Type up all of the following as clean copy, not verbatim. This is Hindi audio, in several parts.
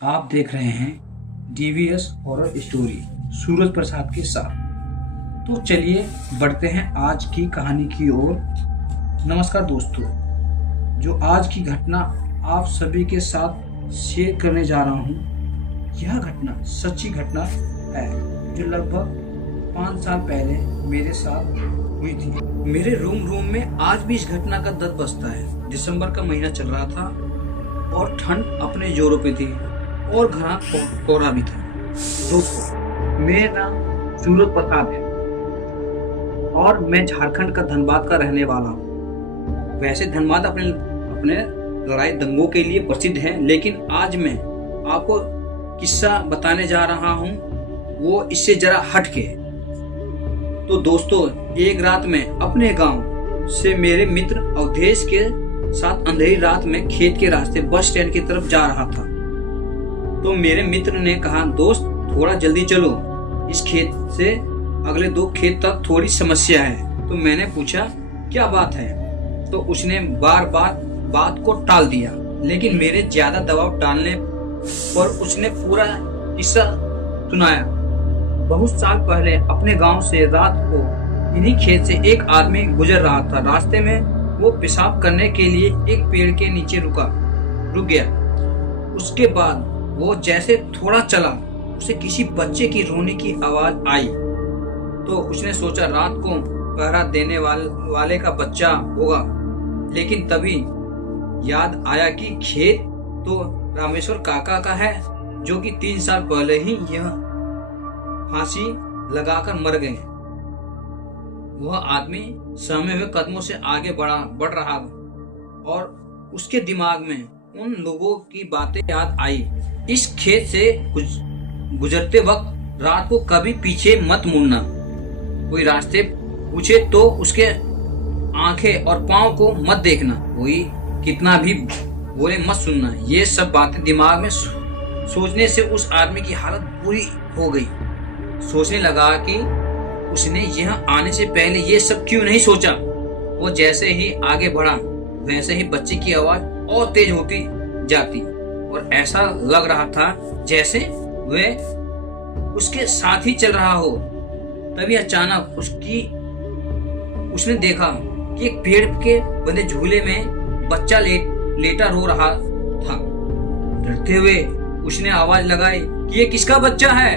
आप देख रहे हैं DVS horror story Suraj Prasad के साथ। तो चलिए बढ़ते हैं आज की कहानी की ओर। नमस्कार दोस्तों, जो आज की घटना आप सभी के साथ शेयर करने जा रहा हूँ, यह घटना सच्ची घटना है जो लगभग 5 साल पहले मेरे साथ हुई थी। मेरे रूम में आज भी इस घटना का दर्द बसता है। दिसंबर का महीना चल रहा था और ठंड अपने जोरों पे थी और घना कोहरा भी था। दोस्तों, मेरा नाम सूरज प्रसाद है और मैं झारखंड का धनबाद का रहने वाला हूँ। वैसे धनबाद अपने लड़ाई दंगों के लिए प्रसिद्ध है, लेकिन आज मैं आपको किस्सा बताने जा रहा हूँ वो इससे जरा हट के। तो दोस्तों, एक रात में अपने गांव से मेरे मित्र अवधेश के साथ अंधेरी रात में खेत के रास्ते बस स्टैंड की तरफ जा रहा था। तो मेरे मित्र ने कहा, दोस्त थोड़ा जल्दी चलो, इस खेत से अगले 2 खेत तक थोड़ी समस्या है। तो मैंने पूछा क्या बात है, तो उसने बार बार बात को टाल दिया, लेकिन मेरे ज्यादा दबाव डालने पर उसने पूरा किस्सा सुनाया। बहुत साल पहले अपने गांव से रात को इन्हीं खेत से एक आदमी गुजर रहा था। रास्ते में वो पेशाब करने के लिए एक पेड़ के नीचे रुक गया। उसके बाद वो जैसे थोड़ा चला, उसे किसी बच्चे की रोने की आवाज आई। तो उसने सोचा रात को पहरा देने वाले का बच्चा होगा, लेकिन तभी याद आया कि खेत तो रामेश्वर काका का है, जो कि 3 साल पहले ही यह फांसी लगाकर मर गए। वह आदमी सहमे हुए कदमों से आगे बढ़ रहा और उसके दिमाग में उन लोगों की बातें याद आई। इस खेत से गुजरते वक्त रात को कभी पीछे मत मुड़ना। कोई रास्ते पूछे तो उसके आंखें और पांव को मत देखना। कोई कितना भी बोले मत सुनना। ये सब बातें दिमाग में सोचने से उस आदमी की हालत बुरी हो गई। सोचने लगा कि उसने यहाँ आने से पहले ये सब क्यों नहीं सोचा। वो जैसे ही आगे बढ़ा, वैसे ही बच्चे की आवाज और तेज होती जाती और ऐसा लग रहा था जैसे वह उसके साथ ही चल रहा हो। तभी अचानक उसने देखा कि एक पेड़ के बंधे झूले में बच्चा लेटा रो रहा था। डरते हुए उसने आवाज लगाई कि ये किसका बच्चा है,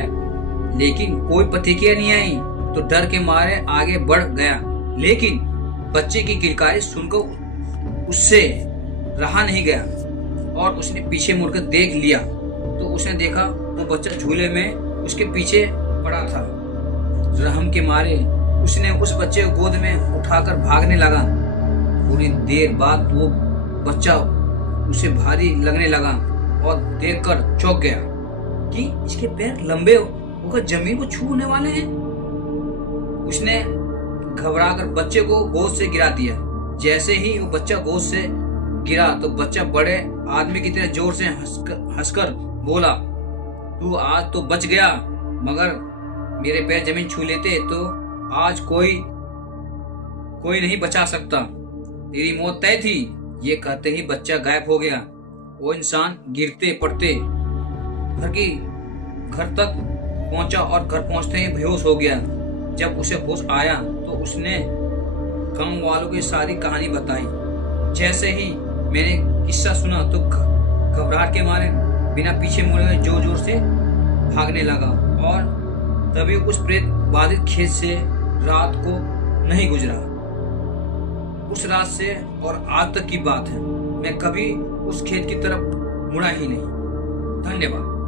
लेकिन कोई प्रतिक्रिया नहीं आई। तो डर के मारे आगे बढ़ गया, लेकिन बच्चे की किलकारी सुनकर उससे रहा नहीं गया और उसने पीछे मुड़कर देख लिया। तो उसने देखा वो बच्चा झूले में उसके पीछे पड़ा था। रहम के मारे उसने उस बच्चे को गोद में उठाकर भागने लगा। थोड़ी देर बाद वो बच्चा उसे भारी लगने लगा और देखकर चौंक गया कि इसके पैर लंबे होकर जमीन को छूने वाले हैं। उसने घबराकर बच्चे को गोद से गिरा दिया। जैसे ही वो बच्चा गोद से गिरा तो बच्चा बड़े आदमी की तरह जोर से हंसकर बोला, तू आज तो बच गया, मगर मेरे पैर जमीन छू लेते तो आज कोई नहीं बचा सकता, तेरी मौत तय थी। ये कहते ही बच्चा गायब हो गया। वो इंसान गिरते पड़ते घर तक पहुंचा और घर पहुंचते ही बेहोश हो गया। जब उसे होश आया तो उसने गांव वालों की सारी कहानी बताई। जैसे ही मैंने किस्सा सुना तो घबराहट के मारे बिना पीछे मुड़े जोर जोर से भागने लगा और तभी उस प्रेत बाधित खेत से रात को नहीं गुजरा। उस रात से और आज तक की बात है, मैं कभी उस खेत की तरफ मुड़ा ही नहीं। धन्यवाद।